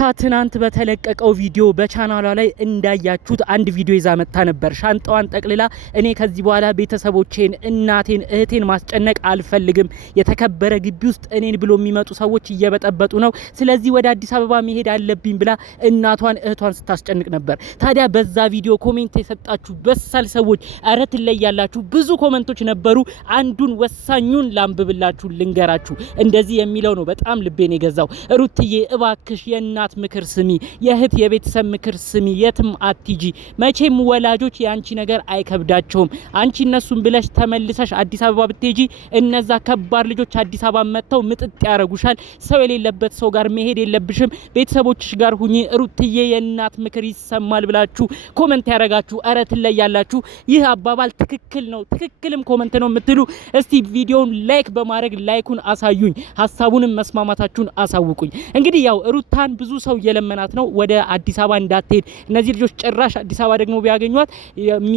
ሩታ ትናንት በተለቀቀው ቪዲዮ በቻናሏ ላይ እንዳያችሁት አንድ ቪዲዮ ይዛ መጣ ነበር። ሻንጣዋን ጠቅልላ እኔ ከዚህ በኋላ ቤተሰቦቼን፣ እናቴን፣ እህቴን ማስጨነቅ አልፈልግም፣ የተከበረ ግቢ ውስጥ እኔን ብሎ የሚመጡ ሰዎች እየበጠበጡ ነው፣ ስለዚህ ወደ አዲስ አበባ መሄድ አለብኝ ብላ እናቷን እህቷን ስታስጨንቅ ነበር። ታዲያ በዛ ቪዲዮ ኮሜንት የሰጣችሁ በሳል ሰዎች አረ ትለያላችሁ፣ ብዙ ኮሜንቶች ነበሩ። አንዱን ወሳኙን ላንብብላችሁ ልንገራችሁ። እንደዚህ የሚለው ነው በጣም ልቤን የገዛው። ሩትዬ እባክሽ የእናት ምክር ስሚ፣ የእህት የቤተሰብ ምክር ስሚ፣ የትም አትጂ። መቼም ወላጆች ያንቺ ነገር አይከብዳቸውም። አንቺ እነሱን ብለሽ ተመልሰሽ አዲስ አበባ ብትሄጂ እነዛ ከባድ ልጆች አዲስ አበባ መጥተው ምጥጥ ያረጉሻል። ሰው የሌለበት ሰው ጋር መሄድ የለብሽም፣ ቤተሰቦችሽ ጋር ሁኚ። ሩትዬ የእናት ምክር ይሰማል ብላችሁ ኮሜንት ያረጋችሁ አረ ትለያላችሁ። ይህ አባባል ትክክል ነው፣ ትክክልም ኮሜንት ነው የምትሉ እስቲ ቪዲዮውን ላይክ በማድረግ ላይኩን አሳዩኝ፣ ሀሳቡንም መስማማታችሁን አሳውቁኝ። እንግዲህ ያው ሩታን ብዙ ሰው እየለመናት ነው ወደ አዲስ አበባ እንዳትሄድ። እነዚህ ልጆች ጭራሽ አዲስ አበባ ደግሞ ቢያገኟት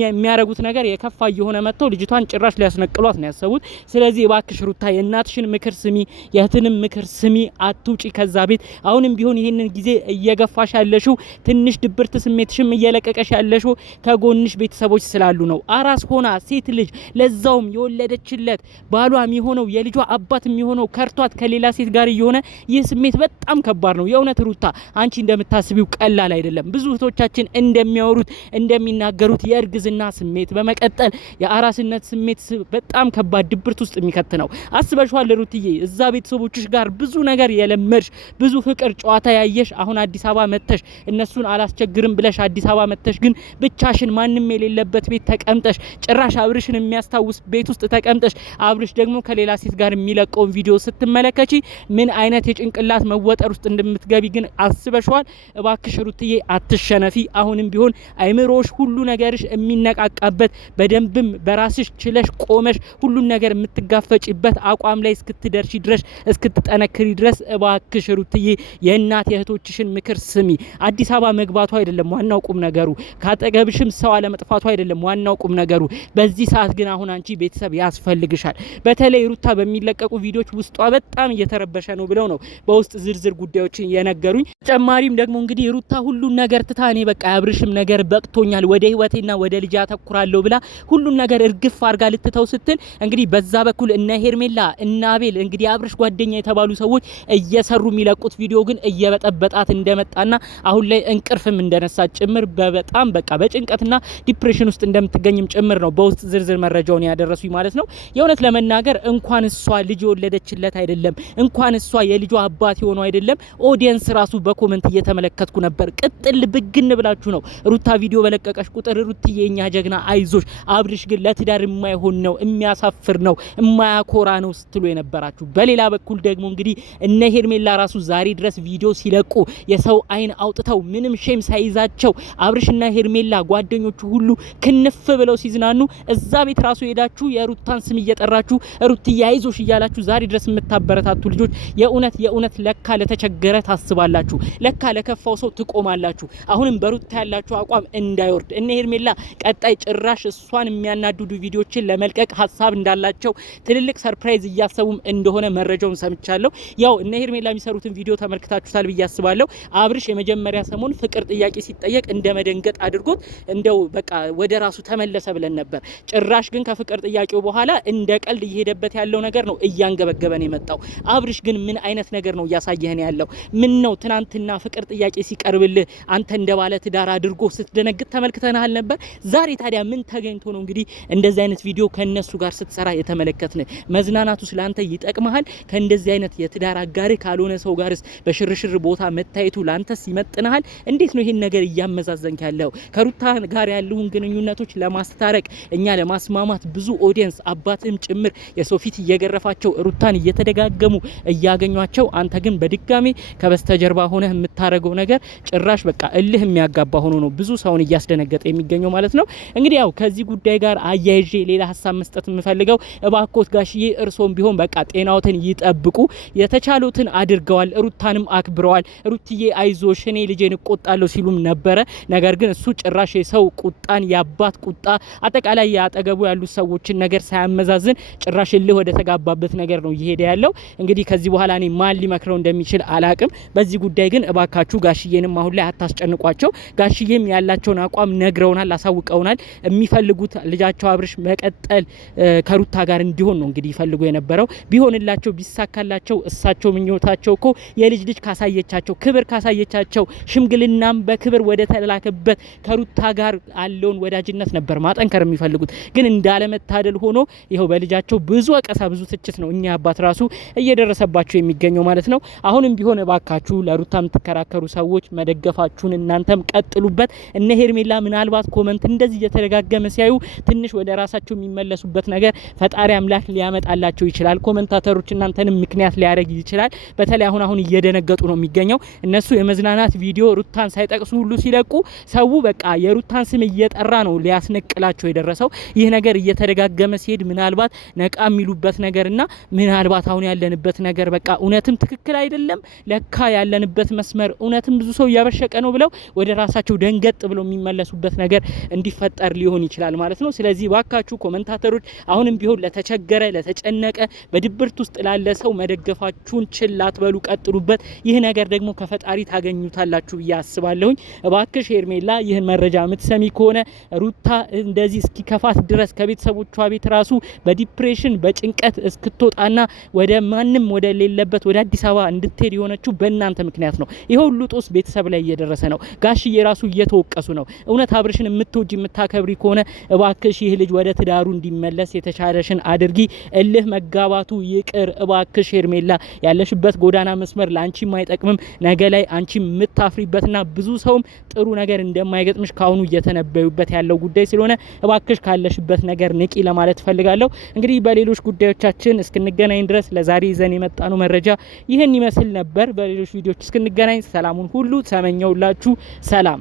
የሚያረጉት ነገር የከፋ እየሆነ መጥተው ልጅቷን ጭራሽ ሊያስነቅሏት ነው ያሰቡት። ስለዚህ እባክሽ ሩታ የእናትሽን ምክር ስሚ፣ የእህትንም ምክር ስሚ፣ አትውጪ ከዛ ቤት። አሁንም ቢሆን ይሄንን ጊዜ እየገፋሽ ያለሽው ትንሽ ድብርት ስሜትሽም እየለቀቀሽ ያለሽው ከጎንሽ ቤተሰቦች ስላሉ ነው። አራስ ሆና ሴት ልጅ ለዛውም የወለደችለት ባሏ የሚሆነው የልጇ አባት የሚሆነው ከርቷት ከሌላ ሴት ጋር እየሆነ ይህ ስሜት በጣም ከባድ ነው። የእውነት ሩታ አንቺ እንደምታስቢው ቀላል አይደለም። ብዙ እህቶቻችን እንደሚያወሩት እንደሚናገሩት የእርግዝና ስሜት በመቀጠል የአራስነት ስሜት በጣም ከባድ ድብርት ውስጥ የሚከት ነው። አስበሽዋል ሩትዬ? እዛ ቤተሰቦችሽ ጋር ብዙ ነገር የለመድሽ ብዙ ፍቅር ጨዋታ ያየሽ አሁን አዲስ አበባ መተሽ እነሱን አላስቸግርም ብለሽ አዲስ አበባ መተሽ ግን ብቻሽን ማንም የሌለበት ቤት ተቀምጠሽ ጭራሽ አብርሽን የሚያስታውስ ቤት ውስጥ ተቀምጠሽ አብርሽ ደግሞ ከሌላ ሴት ጋር የሚለቀውን ቪዲዮ ስትመለከቺ ምን አይነት የጭንቅላት መወጠር ውስጥ እንደምትገቢ ግን አስበሽዋል? እባክሽ ሩትዬ አትሸነፊ። አሁንም ቢሆን አይምሮሽ ሁሉ ነገርሽ የሚነቃቃበት በደንብም በራስሽ ችለሽ ቆመሽ ሁሉን ነገር የምትጋፈጪበት አቋም ላይ እስክትደርሺ ድረስ እስክትጠነክሪ ድረስ እባክሽ ሩትዬ የእናት የእህቶችሽን ምክር ስሚ። አዲስ አበባ መግባቱ አይደለም ዋናው ቁም ነገሩ፣ ካጠገብሽም ሰው አለመጥፋቱ አይደለም ዋናው ቁም ነገሩ። በዚህ ሰዓት ግን አሁን አንቺ ቤተሰብ ያስፈልግሻል። በተለይ ሩታ በሚለቀቁ ቪዲዮዎች ውስጧ በጣም እየተረበሸ ነው ብለው ነው በውስጥ ዝርዝር ጉዳዮችን የነገሩኝ። ተጨማሪም ደግሞ እንግዲህ ሩታ ሁሉን ነገር ትታ እኔ በቃ አብርሽም ነገር በቅቶኛል ወደ ህይወቴና ወደ ልጅ አተኩራለሁ ብላ ሁሉን ነገር እርግፍ አርጋ ልትተው ስትል እንግዲህ በዛ በኩል እነ ሄርሜላ እና አቤል እንግዲህ አብርሽ ጓደኛ የተባሉ ሰዎች እየሰሩ የሚለቁት ቪዲዮ ግን እየበጠበጣት እንደመጣና አሁን ላይ እንቅርፍም እንደነሳ ጭምር በጣም በቃ በጭንቀትና ዲፕሬሽን ውስጥ እንደምትገኝም ጭምር ነው በውስጥ ዝርዝር መረጃውን ያደረሱኝ ማለት ነው። የእውነት ለመናገር እንኳን እሷ ልጅ ወለደችለት አይደለም እንኳን እሷ የልጇ አባት የሆነው አይደለም ኦዲየንስ ራሱ በኮሜንት እየተመለከትኩ ነበር። ቅጥል ብግን ብላችሁ ነው ሩታ ቪዲዮ በለቀቀሽ ቁጥር ሩትዬ የኛ ጀግና አይዞሽ፣ አብርሽ ግን ለትዳር የማይሆን ነው፣ የሚያሳፍር ነው፣ የማያኮራ ነው ስትሉ የነበራችሁ። በሌላ በኩል ደግሞ እንግዲህ እነ ሄርሜላ ራሱ ዛሬ ድረስ ቪዲዮ ሲለቁ የሰው አይን አውጥተው ምንም ሼም ሳይዛቸው አብርሽና ሄርሜላ ጓደኞቹ ሁሉ ክንፍ ብለው ሲዝናኑ እዛ ቤት ራሱ ሄዳችሁ የሩታን ስም እየጠራችሁ ሩትዬ አይዞሽ እያላችሁ ዛሬ ድረስ የምታበረታቱ ልጆች የእውነት ለካ ለተቸገረ ታስባላችሁ፣ ለካ ለከፋው ሰው ትቆማላችሁ። አሁንም በሩታ ያላችሁ አቋም እንዳይወርድ እነ ሄርሜላ ቀጣይ ጭራሽ እሷን የሚያናድዱ ቪዲዮችን ለመልቀቅ ሀሳብ እንዳላቸው ትልልቅ ሰርፕራይዝ እያሰቡም እንደሆነ መረጃውን ሰምቻለሁ። ያው እነ ሄርሜላ የሚሰሩትን ቪዲዮ ተመልክታችሁታል ብዬ አስባለሁ። አብርሽ የመጀመሪያ ሰሞን ፍቅር ጥያቄ ሲጠየቅ እንደ መደንገጥ አድርጎት እንደው በቃ ወደ ራሱ ተመለሰ ብለን ነበር። ጭራሽ ግን ከፍቅር ጥያቄው በኋላ እንደ ቀልድ እየሄደበት ያለው ነገር ነው እያንገበገበን የመጣው። አብርሽ ግን ምን አይነት ነገር ነው እያሳየህን ያለው? ምን ነው ትናንትና ፍቅር ጥያቄ ሲቀርብልህ አንተ እንደባለ ትዳር አድርጎ ስትደነግጥ ተመልክተናል ነበር። ዛሬ ታዲያ ምን ተገኝቶ ነው እንግዲህ እንደዚህ አይነት ቪዲዮ ከነሱ ጋር ስትሰራ የተመለከትን? መዝናናቱ ስላንተ ይጠቅመሃል? ከእንደዚህ አይነት የትዳር አጋሪ ካልሆነ ሰው ጋርስ በሽርሽር ቦታ መታየቱ ላንተስ ይመጥናል? እንዴት ነው ይሄን ነገር እያመዛዘንክ ያለው? ከሩታ ጋር ያለውን ግንኙነቶች ለማስታረቅ እኛ ለማስማማት ብዙ ኦዲየንስ አባትም ጭምር የሰው ፊት እየገረፋቸው ሩታን እየተደጋገሙ እያገኟቸው፣ አንተ ግን በድጋሚ ከበስተጀርባ ሆነ የምታረገው ነገር ጭራሽ በቃ እልህ የሚያጋባ ሆኖ ነው ብዙ ሰውን እያስደነገጠ የሚገኘው ማለት ነው። እንግዲህ ያው ከዚህ ጉዳይ ጋር አያይዤ ሌላ ሀሳብ መስጠት የምፈልገው እባክዎት ጋሽዬ እርሶም ቢሆን በቃ ጤናዎትን ይጠብቁ። የተቻሉትን አድርገዋል፣ ሩታንም አክብረዋል። ሩትዬ አይዞሽ እኔ ልጄን እቆጣለሁ ሲሉም ነበረ። ነገር ግን እሱ ጭራሽ የሰው ቁጣን የአባት ቁጣ አጠቃላይ ያጠገቡ ያሉ ሰዎችን ነገር ሳያመዛዝን ጭራሽ እልህ ወደ ተጋባበት ነገር ነው እየሄደ ያለው። እንግዲህ ከዚህ በኋላ እኔ ማን ሊመክረው እንደሚችል አላቅም። በዚህ ጉዳይ ግን እባካችሁ ጋሽዬንም አሁን ላይ አታስጨንቋቸው። ጋሽዬም ያላቸውን አቋም ነግረውናል፣ አሳውቀውናል። የሚፈልጉት ልጃቸው አብርሽ መቀጠል ከሩታ ጋር እንዲሆን ነው እንግዲህ ይፈልጉ የነበረው። ቢሆንላቸው ቢሳካላቸው እሳቸው ምኞታቸው እኮ የልጅ ልጅ ካሳየቻቸው ክብር ካሳየቻቸው ሽምግልናም በክብር ወደ ተላከበት ከሩታ ጋር አለውን ወዳጅነት ነበር ማጠንከር የሚፈልጉት። ግን እንዳለመታደል ሆኖ ይኸው በልጃቸው ብዙ ወቀሳ ብዙ ትችት ነው እኛ አባት ራሱ እየደረሰባቸው የሚገኘው ማለት ነው። አሁንም ቢሆን እባካችሁ ለሩታ የምትከራከሩ ሰዎች መደገፋችሁን እናንተም ቀጥሉበት። እነ ሄርሜላ ምናልባት ኮመንት እንደዚህ እየተደጋገመ ሲያዩ ትንሽ ወደ ራሳቸው የሚመለሱበት ነገር ፈጣሪ አምላክ ሊያመጣላቸው ይችላል። ኮመንታተሮች እናንተንም ምክንያት ሊያደርግ ይችላል። በተለይ አሁን እየደነገጡ ነው የሚገኘው። እነሱ የመዝናናት ቪዲዮ ሩታን ሳይጠቅሱ ሁሉ ሲለቁ ሰው በቃ የሩታን ስም እየጠራ ነው ሊያስነቅላቸው የደረሰው። ይህ ነገር እየተደጋገመ ሲሄድ ምናልባት ነቃ የሚሉበት ነገርና ምናልባት አሁን ያለንበት ነገር በቃ እውነትም ትክክል አይደለም፣ ለካ ያለንበት መስመር እውነትም ብዙ ሰው እያበሸቀ ነው ብለው ወደ ራሳቸው ደንገጥ ብለው የሚመለሱበት ነገር እንዲፈጠር ሊሆን ይችላል ማለት ነው። ስለዚህ ባካችሁ ኮመንታተሮች አሁንም ቢሆን ለተቸገረ ለተጨነቀ በድብርት ውስጥ ላለ ሰው መደገፋችሁን ችላ አትበሉ፣ ቀጥሉበት። ይህ ነገር ደግሞ ከፈጣሪ ታገኙታላችሁ ብዬ አስባለሁኝ። እባክሽ ሄርሜላ ይህን መረጃ የምትሰሚ ከሆነ ሩታ እንደዚህ እስኪከፋት ድረስ ከቤተሰቦቿ ቤት ራሱ በዲፕሬሽን በጭንቀት እስክትወጣና ወደ ማንም ወደ ሌለበት ወደ አዲስ አበባ እንድትሄድ የሆነችው በእናንተ ምክንያት ነው። ይሄ ሁሉ ጦስ ቤተሰብ ላይ እየደረሰ ነው። ጋሽዬ ራሱ እየተወቀሱ ነው። እውነት አብርሽን የምትወጂ የምታከብሪ ከሆነ እባክሽ ይህ ልጅ ወደ ትዳሩ እንዲመለስ የተሻለሽን አድርጊ። እልህ መጋባቱ ይቅር እባክሽ ሄርሜላ። ያለሽበት ጎዳና መስመር ለአንቺም አይጠቅምም። ነገ ላይ አንቺ የምታፍሪበትና ብዙ ሰውም ጥሩ ነገር እንደማይገጥምሽ ካሁኑ እየተነበዩበት ያለው ጉዳይ ስለሆነ እባክሽ ካለሽበት ነገር ንቂ ለማለት ፈልጋለሁ። እንግዲህ በሌሎች ጉዳዮቻችን እስክንገናኝ ድረስ ለዛሬ ይዘን የመጣነው መረጃ ይህን ይመስል ነበር። በሌሎች ቪዲዮዎች እስክንገናኝ ሰላሙን ሁሉ ተመኘውላችሁ። ሰላም